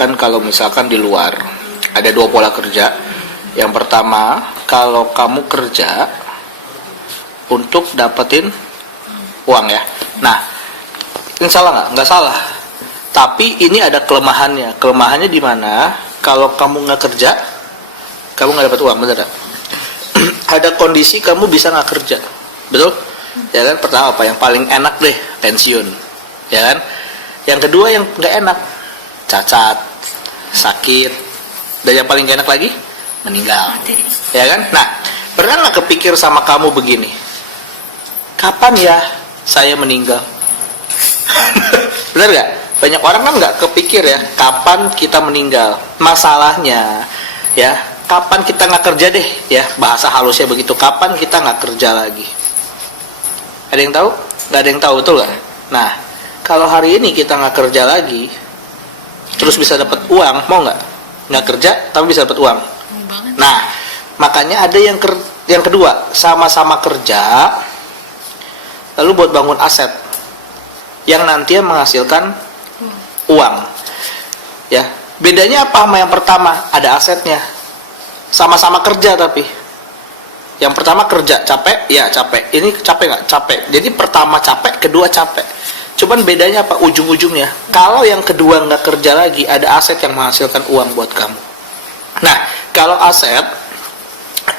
kan kalau misalkan di luar ada dua pola kerja. Yang pertama, kalau kamu kerja untuk dapetin uang ya. Nah, ini salah nggak? Nggak salah. Tapi ini ada kelemahannya. Kelemahannya di mana? Kalau kamu nggak kerja, kamu nggak dapat uang, bener nggak? Ada kondisi kamu bisa nggak kerja, betul? Ya kan? Pertama apa? Yang paling enak deh, pensiun, ya kan? Yang kedua yang nggak enak, cacat, sakit, dan yang paling gak enak lagi, meninggal, ya kan? Nah, pernah nggak kepikir sama kamu begini? Kapan ya saya meninggal? Bener nggak? Banyak orang kan nggak kepikir ya, kapan kita meninggal. Masalahnya, ya, kapan kita nggak kerja deh, ya, bahasa halusnya begitu. Kapan kita nggak kerja lagi? Ada yang tahu? Nggak ada yang tahu, betul nggak? Nah, kalau hari ini kita nggak kerja lagi, terus bisa dapat uang, mau nggak? Nggak kerja, tapi bisa dapat uang. Nah, makanya ada yang kedua, sama-sama kerja, lalu buat bangun aset, yang nantinya menghasilkan uang. Ya, bedanya apa sama yang pertama? Ada asetnya, sama-sama kerja tapi. Yang pertama kerja, capek, ya capek. Ini capek nggak? Capek. Jadi pertama capek, kedua capek. Cuman bedanya apa? Ujung-ujungnya. Kalau yang kedua nggak kerja lagi, ada aset yang menghasilkan uang buat kamu. Nah, kalau aset,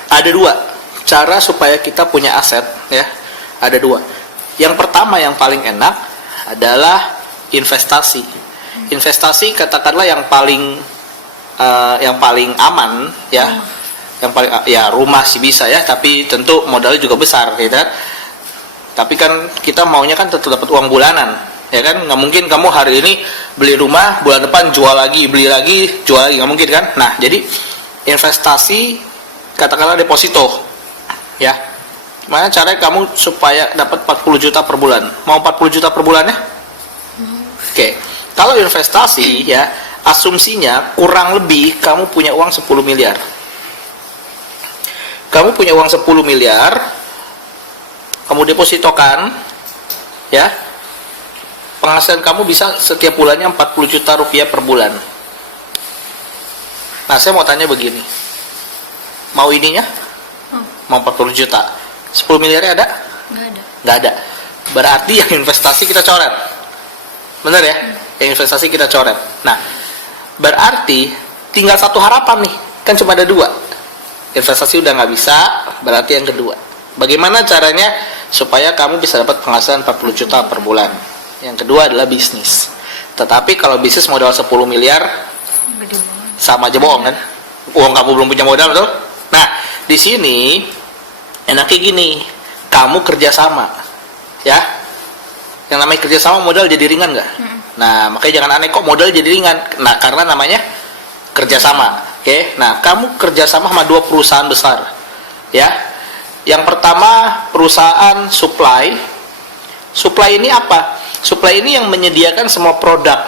ada dua cara supaya kita punya aset, ya. Ada dua. Yang pertama yang paling enak adalah investasi. Investasi katakanlah yang paling aman, ya. Yang paling, ya, rumah sih bisa ya, tapi tentu modalnya juga besar, gitu kan. Tapi kan kita maunya kan tetap dapat uang bulanan, ya kan. Nggak mungkin kamu hari ini beli rumah, bulan depan jual lagi, beli lagi, jual lagi, nggak mungkin kan. Nah, jadi investasi katakanlah deposito, ya. Gimana caranya kamu supaya dapat 40 juta per bulan? Mau 40 juta per bulan ya? Oke. Kalau investasi, ya, asumsinya kurang lebih kamu punya uang 10 miliar. Kamu punya uang 10 miliar, kamu depositokan, ya, penghasilan kamu bisa setiap bulannya 40 juta rupiah per bulan. Nah, saya mau tanya begini, mau ininya? Mau 40 juta, 10 miliarnya ada? Nggak ada. Berarti yang investasi kita coret, bener ya? Yang investasi kita coret. Nah, berarti tinggal satu harapan nih, kan cuma ada dua. Investasi udah nggak bisa, berarti yang kedua. Bagaimana caranya supaya kamu bisa dapat penghasilan 40 juta per bulan? Yang kedua adalah bisnis. Tetapi kalau bisnis modal 10 miliar, sama aja bohong kan? Uang kamu belum punya modal, betul? Nah, di sini enaknya gini, kamu kerjasama, ya. Yang namanya kerjasama modal jadi ringan nggak? Nah, makanya jangan aneh kok modal jadi ringan. Nah, karena namanya kerjasama. Oke, nah kamu kerjasama sama dua perusahaan besar, ya. Yang pertama perusahaan supply. Supply ini apa? Supply ini yang menyediakan semua produk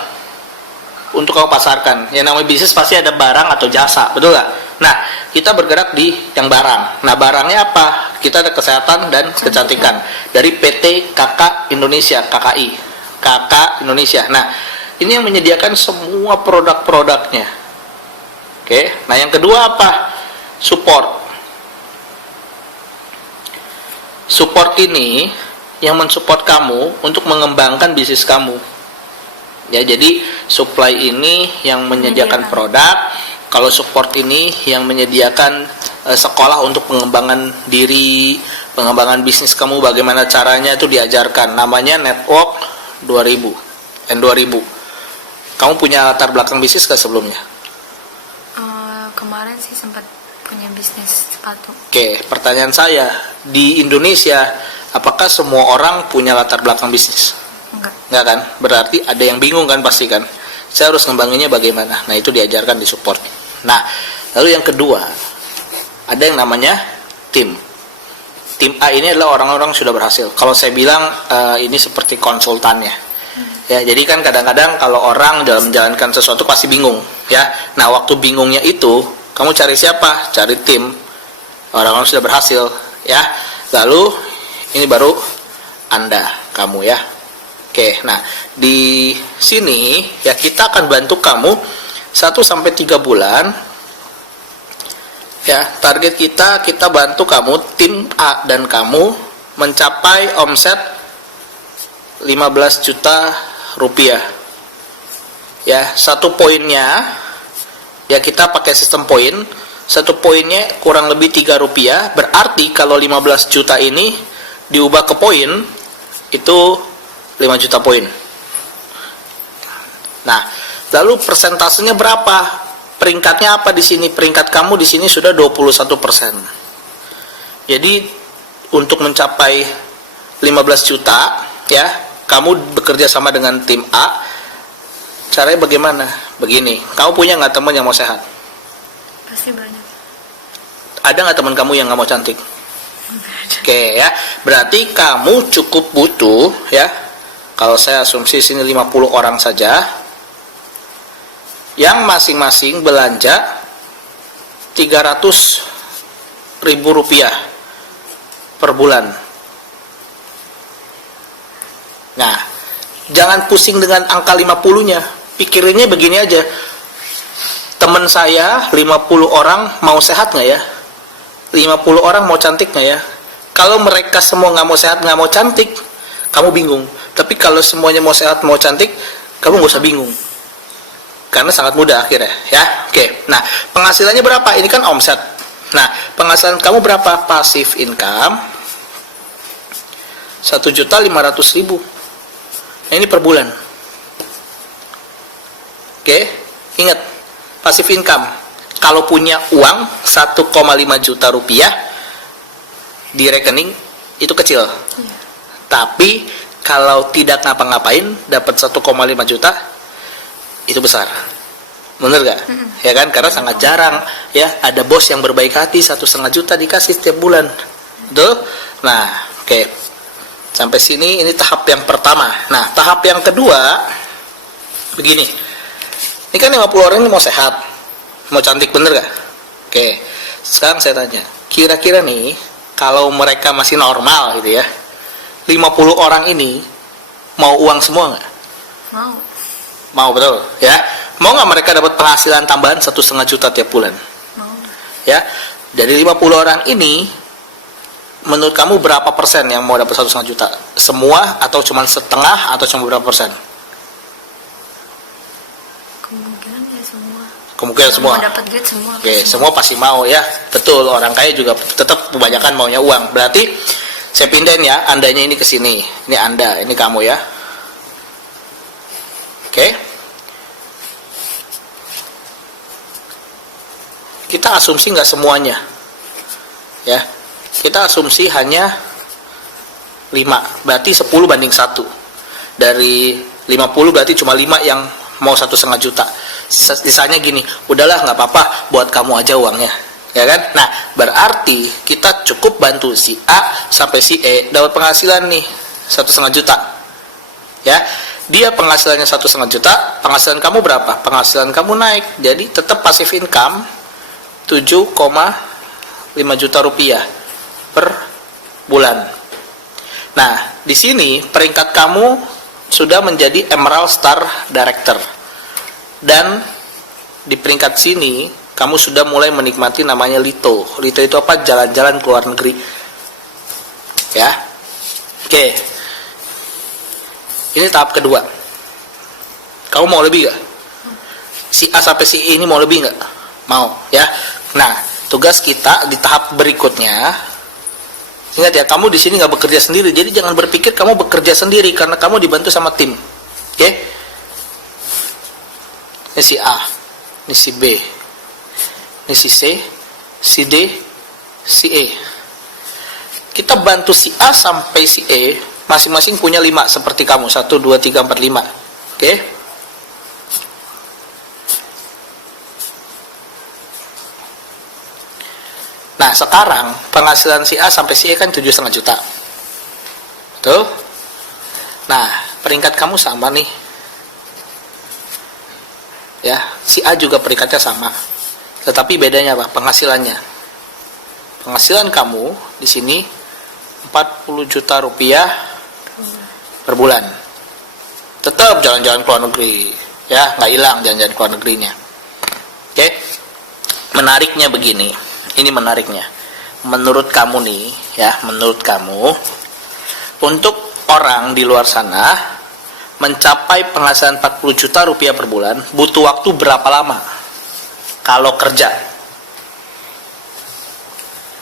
untuk kamu pasarkan. Yang namanya bisnis pasti ada barang atau jasa, betul nggak? Nah, kita bergerak di yang barang. Nah, barangnya apa? Kita ada kesehatan dan kecantikan dari PT KK Indonesia, KKI, KK Indonesia. Nah, ini yang menyediakan semua produk-produknya. Oke, nah yang kedua apa? Support. Support ini yang mensupport kamu untuk mengembangkan bisnis kamu. Ya, jadi supply ini yang menyediakan produk, kalau support ini yang menyediakan sekolah untuk pengembangan diri, pengembangan bisnis kamu, bagaimana caranya itu diajarkan. Namanya Network 2000, N2000. Kamu punya latar belakang bisnis nggak sebelumnya? Kemarin sih sempat punya bisnis sepatu. Oke, pertanyaan saya, di Indonesia apakah semua orang punya latar belakang bisnis? Enggak kan? Berarti ada yang bingung kan pasti kan? Saya harus ngembanginnya bagaimana? Nah, itu diajarkan di support. Nah, lalu yang kedua, ada yang namanya tim. Tim A ini adalah orang-orang sudah berhasil. Kalau saya bilang ini seperti konsultannya. Ya, jadi kan kadang-kadang kalau orang dalam menjalankan sesuatu pasti bingung, ya. Nah, waktu bingungnya itu, kamu cari siapa? Cari tim orang-orang sudah berhasil, ya. Lalu ini baru Anda, kamu ya. Oke, nah di sini ya kita akan bantu kamu 1-3 bulan, ya, target kita bantu kamu, tim A dan kamu mencapai omset 15 juta rupiah. Ya, satu poinnya, ya kita pakai sistem poin, satu poinnya kurang lebih 3 rupiah, berarti kalau 15 juta ini diubah ke poin, itu 5 juta poin. Nah, lalu persentasenya berapa? Peringkatnya apa di sini? Peringkat kamu di sini sudah 21%. Jadi untuk mencapai 15 juta, ya, kamu bekerja sama dengan tim A. Caranya bagaimana? Begini, kamu punya nggak teman yang mau sehat? Pasti banyak. Ada nggak teman kamu yang nggak mau cantik? Oke, ya, berarti kamu cukup butuh, ya. Kalau saya asumsi sini 50 orang saja, yang masing-masing belanja 300.000 rupiah per bulan. Nah, jangan pusing dengan angka 50-nya. Pikirinnya begini aja. Teman saya 50 orang mau sehat nggak ya? 50 orang mau cantik nggak ya? Kalau mereka semua nggak mau sehat, nggak mau cantik, kamu bingung. Tapi kalau semuanya mau sehat, mau cantik, kamu nggak usah bingung. Karena sangat mudah akhirnya, ya. Oke. Nah, penghasilannya berapa? Ini kan omset. Nah, penghasilan kamu berapa? Passive income 1.500.000. Nah, ini per bulan. Oke. Ingat, passive income. Kalau punya uang 1,5 juta rupiah di rekening itu kecil. Iya. Tapi kalau tidak ngapa-ngapain dapat 1,5 juta itu besar. Bener gak? Ya kan? Karena sangat jarang ya ada bos yang berbaik hati 1,5 juta dikasih setiap bulan. Betul? Nah, oke. Sampai sini ini tahap yang pertama. Nah, tahap yang kedua begini. Ini kan 50 orang ini mau sehat, mau cantik, bener gak? Oke. Sekarang saya tanya, kira-kira nih kalau mereka masih normal gitu ya, 50 orang ini mau uang semua nggak? Mau. Mau, betul ya. Mau nggak mereka dapat penghasilan tambahan 1,5 juta tiap bulan? Mau. Ya, dari 50 orang ini menurut kamu berapa persen yang mau dapat 1,5 juta? Semua atau cuma setengah atau cuma berapa persen? Kemungkinan ya semua. Kemungkinan semua. Mau dapat duit semua. Oke, semua pasti mau ya. Betul, orang kaya juga tetap kebanyakan maunya uang. Berarti saya pindahin ya, andanya ini ke sini. Ini Anda, ini kamu ya. Oke. Kita asumsi nggak semuanya. Ya. Kita asumsi hanya 5. Berarti 10 banding 1. Dari 50 berarti cuma 5 yang mau 1,5 juta. Sisanya gini, udahlah nggak apa-apa, buat kamu aja uangnya. Ya kan? Nah, berarti kita cukup bantu si A sampai si E dapat penghasilan nih 1,5 juta. Ya, dia penghasilannya 1,5 juta, penghasilan kamu berapa? Penghasilan kamu naik, jadi tetap passive income 7,5 juta rupiah per bulan. Nah, di sini peringkat kamu sudah menjadi Emerald Star Director. Dan di peringkat sini kamu sudah mulai menikmati namanya Lito. Lito itu apa? Jalan-jalan ke luar negeri. Ya. Oke. Ini tahap kedua. Kamu mau lebih gak? Si A sampai si E ini mau lebih gak? Mau, ya. Nah, tugas kita di tahap berikutnya, ingat ya, kamu di sini nggak bekerja sendiri. Jadi jangan berpikir kamu bekerja sendiri karena kamu dibantu sama tim. Oke? Ini si A, ini si B, ini si C, si D, si E. Kita bantu si A sampai si E, masing-masing punya 5 seperti kamu. 1, 2, 3, 4, 5. Oke? Nah, sekarang penghasilan si A sampai si E kan 7,5 juta. Betul? Nah, peringkat kamu sama nih. Ya, si A juga peringkatnya sama. Tetapi bedanya apa? Penghasilannya. Penghasilan kamu di sini 40 juta rupiah per bulan. Tetap jalan-jalan ke luar negeri. Ya, nggak hilang jalan-jalan ke luar negerinya. Oke. Menariknya begini. Ini menariknya. Menurut kamu nih, ya, menurut kamu, untuk orang di luar sana mencapai penghasilan 40 juta rupiah per bulan, butuh waktu berapa lama kalau kerja?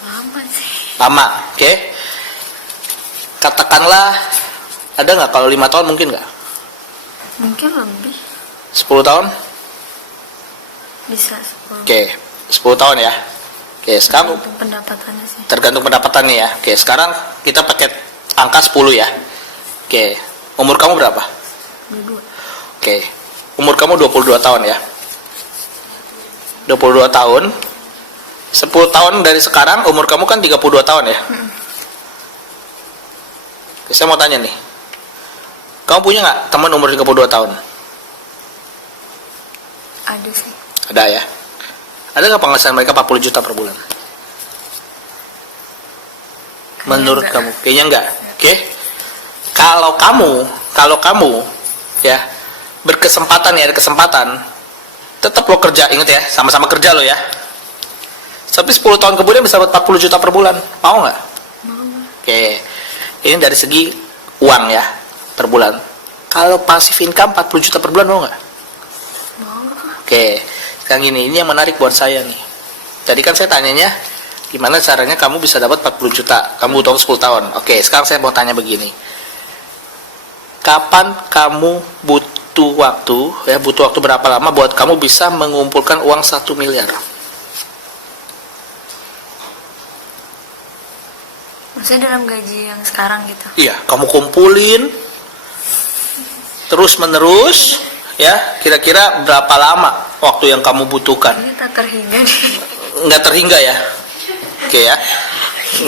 Lama sih. Lama, oke. Katakanlah, ada nggak kalau 5 tahun mungkin nggak? Mungkin lebih. 10 tahun? Bisa 10. Oke, 10 tahun ya. Oke, sekarang Tergantung pendapatannya sih. tergantung pendapatannya ya. Oke, sekarang kita pakai angka 10 ya. Oke, umur kamu berapa? 22. Oke, umur kamu 22 tahun ya. 22 tahun. 10 tahun dari sekarang, umur kamu kan 32 tahun ya. Oke, saya mau tanya nih. Kamu punya nggak teman umur 32 tahun? Ada sih. Ada ya. Ada nggak penghasilan mereka 40 juta per bulan? Menurut enggak. kamu? Kayaknya enggak. Oke. Kalau kamu ya berkesempatan ya, ada kesempatan, tetap lo kerja, ingat ya, sama-sama kerja lo ya. Tapi 10 tahun kemudian bisa dapat 40 juta per bulan. Mau nggak? Mau. Oke. Ini dari segi uang ya, per bulan. Kalau passive income 40 juta per bulan mau nggak? Mau. Oke, sekarang ini yang menarik buat saya nih. Tadi kan saya tanyanya, gimana caranya kamu bisa dapat 40 juta, kamu butuh 10 tahun. Oke, sekarang saya mau tanya begini. Kapan kamu butuh waktu, ya butuh waktu berapa lama buat kamu bisa mengumpulkan uang 1 miliar? Maksudnya dalam gaji yang sekarang gitu. Iya, kamu kumpulin, terus menerus, ya kira-kira berapa lama waktu yang kamu butuhkan? Ini tak terhingga nih. Nggak terhingga ya? Oke ya,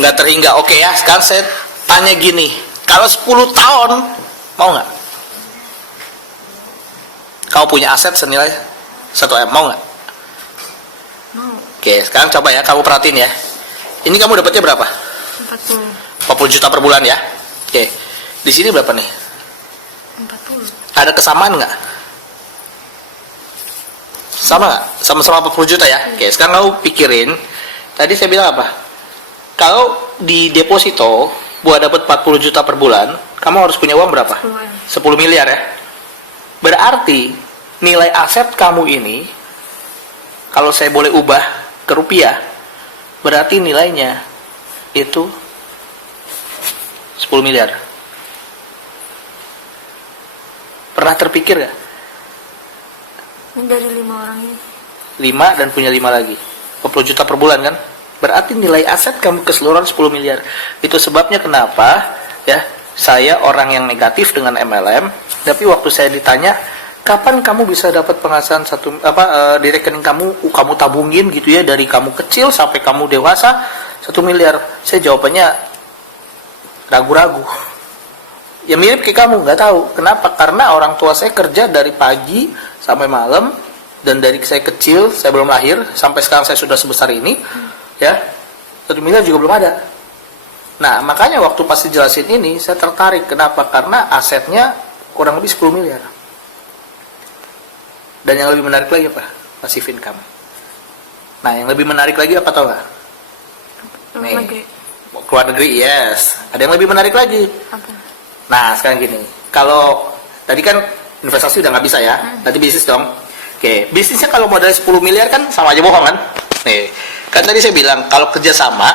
nggak terhingga. Oke ya, sekarang saya tanya gini, kalau 10 tahun mau nggak? Kau punya aset senilai 1 M, mau nggak? Mau. Oke, sekarang coba ya, kamu perhatiin ya. Ini kamu dapatnya berapa? 40. 40 juta per bulan ya. Oke, di sini berapa nih? 40. Ada kesamaan nggak? Sama nggak? Sama-sama 40 juta ya. Oke, sekarang kamu pikirin. Tadi saya bilang apa? Kalau di deposito buat dapat 40 juta per bulan, kamu harus punya uang berapa? 10 miliar ya. Berarti nilai aset kamu ini, kalau saya boleh ubah ke rupiah, berarti nilainya itu 10 miliar. Pernah terpikir gak? Ini dari 5 orang ini. 5 dan punya 5 lagi, 40 juta per bulan kan? Berarti nilai aset kamu keseluruhan 10 miliar. Itu sebabnya kenapa ya saya orang yang negatif dengan MLM, tapi waktu saya ditanya kapan kamu bisa dapat penghasilan di rekening kamu tabungin gitu ya, dari kamu kecil sampai kamu dewasa 1 miliar, saya jawabannya ragu-ragu. Ya mirip kayak kamu, nggak tahu kenapa, karena orang tua saya kerja dari pagi sampai malam, dan dari saya kecil, saya belum lahir sampai sekarang saya sudah sebesar ini, ya 1 miliar juga belum ada. Nah makanya waktu pasti jelasin ini saya tertarik, kenapa? Karena asetnya kurang lebih 10 miliar. Dan yang lebih menarik lagi apa? Passive income. Nah yang lebih menarik lagi apa, tau nggak? Nih, Negeri. keluar negeri, yes. Ada yang lebih menarik lagi. Apa? Nah sekarang gini, kalau tadi kan investasi udah nggak bisa ya, nanti bisnis dong. Oke, bisnisnya kalau modal 10 miliar kan sama aja bohong kan? Nih, kan tadi saya bilang kalau kerja sama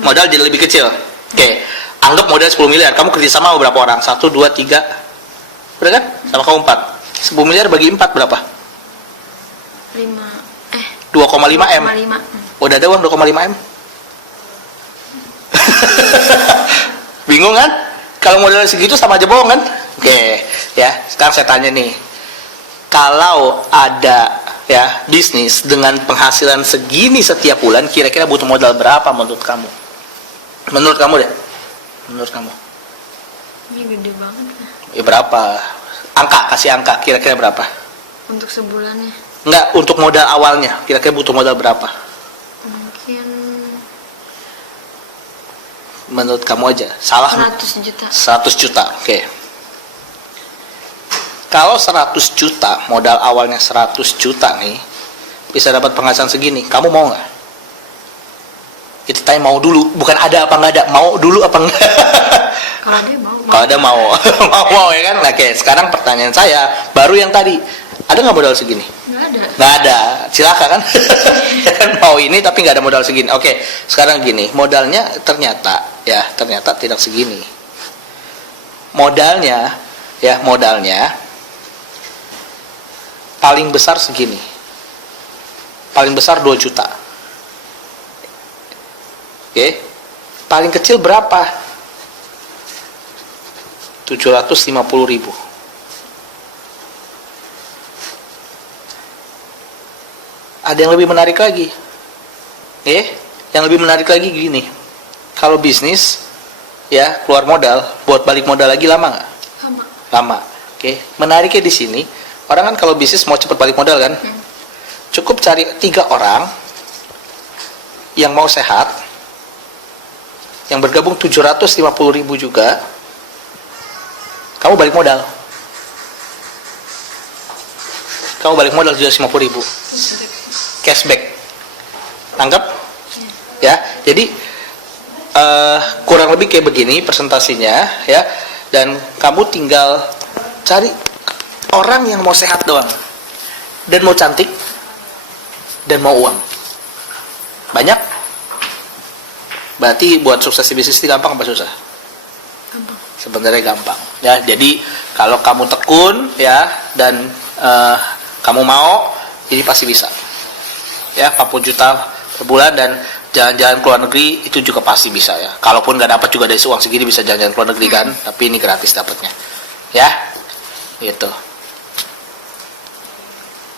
modal jadi lebih kecil. Oke, anggap modal 10 miliar, kamu kerja sama berapa orang? 1, 2, 3, udah kan? Sama kamu 4. 10 miliar bagi 4 berapa? 2,5 M. 5. Udah ada uang 2,5 M? Bingung kan? Kalau modal segitu sama aja bohong kan? Oke, ya. Sekarang saya tanya nih. Kalau ada ya bisnis dengan penghasilan segini setiap bulan, kira-kira butuh modal berapa menurut kamu? Menurut kamu deh. Menurut kamu? Ini gede banget ya. Ya berapa? Kasih angka. Kira-kira berapa? Untuk sebulannya. Enggak, untuk modal awalnya. Kira-kira butuh modal berapa? Mungkin Menurut kamu aja. Salah 100 juta. 100 juta, oke. Kalau 100 juta, modal awalnya 100 juta nih, bisa dapat penghasilan segini, kamu mau nggak? Kita tanya mau dulu, bukan ada apa nggak ada, mau dulu apa enggak? Kalau dia mau. Kalau ada mau, mau ya kan? Oke, sekarang pertanyaan saya baru yang tadi, ada nggak modal segini? Nggak ada. Nggak ada, silakan kan? Kan mau ini tapi nggak ada modal segini. Oke, sekarang gini, modalnya ternyata tidak segini. Modalnya paling besar segini, paling besar 2 juta. Oke, paling kecil berapa? 750.000. Ada yang lebih menarik lagi. Yang lebih menarik lagi gini. Kalau bisnis, ya keluar modal, buat balik modal lagi lama nggak? Lama. Oke, menariknya di sini, orang kan kalau bisnis mau cepat balik modal kan, cukup cari 3 orang yang mau sehat, yang bergabung 750.000 juga, kamu balik modal. Kamu balik modal 750.000. Cashback. Anggap? Ya, jadi kurang lebih kayak begini presentasinya ya, dan kamu tinggal cari orang yang mau sehat doang, dan mau cantik, dan mau uang banyak. Berarti buat sukses di bisnis itu gampang apa susah? Gampang. Sebenarnya gampang ya. Jadi kalau kamu tekun ya, dan kamu mau, ini pasti bisa ya. 40 juta per bulan dan jalan-jalan ke luar negeri itu juga pasti bisa ya. Kalaupun nggak dapat juga dari uang segini bisa jalan-jalan ke luar negeri kan, tapi ini gratis dapatnya ya, gitu.